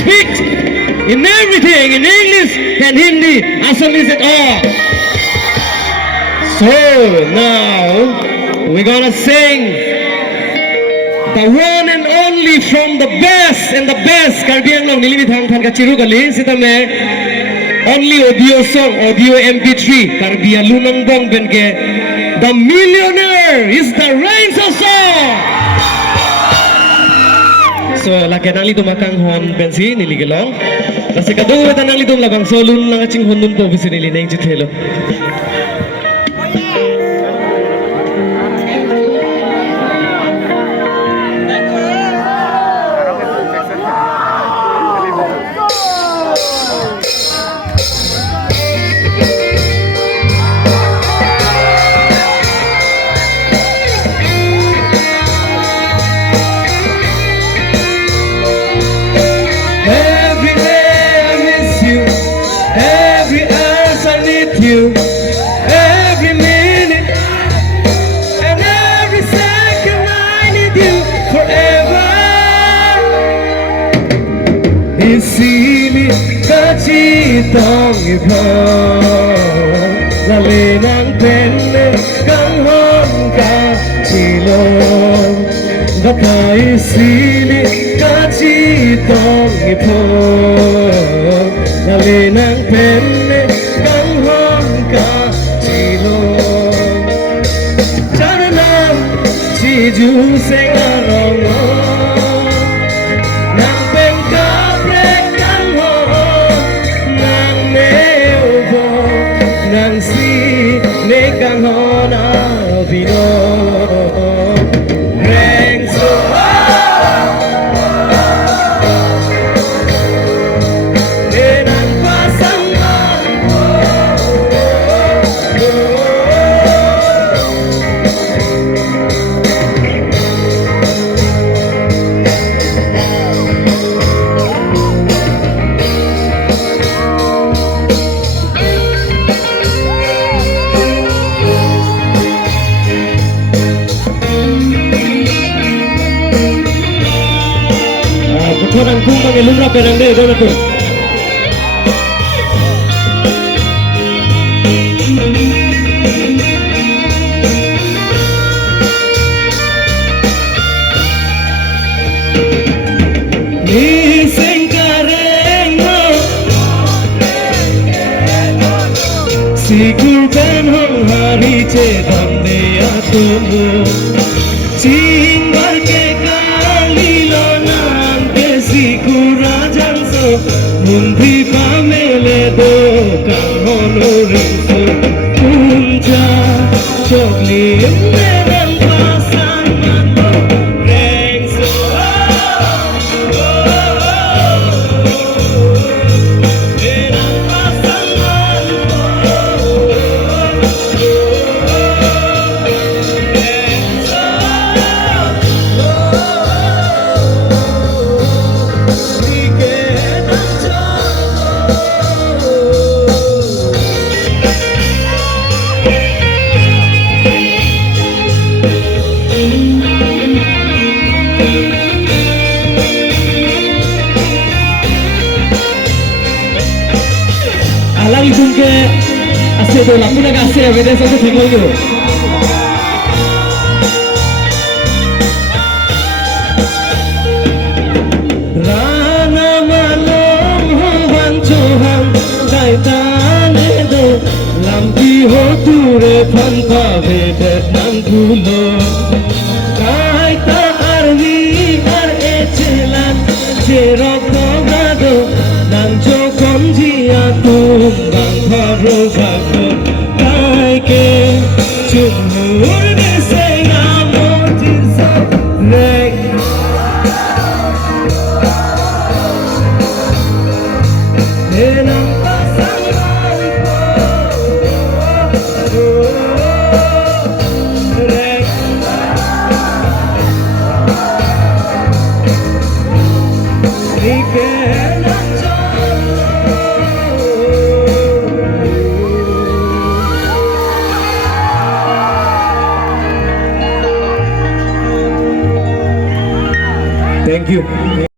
speak in everything, in English and Hindi, Assamese at all. So now we're gonna sing the one and only from the best and the best. Karbi Anglong nilimit hang than ka chiru kali sita me only audio song, audio MP3. Karbi Lunang Bong benke. The millionaire is the RENGSO song. So laki nang litum makang hon bensi niligelong. Kasi kadung wetan nang litum labang solun lang aching honun po bisi nilineng jithelo. You every minute and every second I need you forever. Isini kachitong ipon lalinang penne kang hon ka silong baka isini kachitong ipon lalinang penne Ju sing along nang bengka brekan ho nang neobo nang si nekang ho na vino RENGSO enang pasangan Orang kumpang elumra perande dona tu. Ni sengkareng mo sigur kan hong hari cedam de atumu CHINGBAI ke kali lona Mundi pamele do kang hono RENGSO punja chokli meran pasangan RENGSO meran pasangan Alang itong ke ase do lamu na ase avede sa thekol yo Rana malom hong banchohan daitane do lampi ho ture phan pa vede nang gulo daita arvi ar echelan jeroko gado nang jokon jia tumbang baro bago kaike chumur de senga motir sa reng enang pasangan reng Ike Thank you.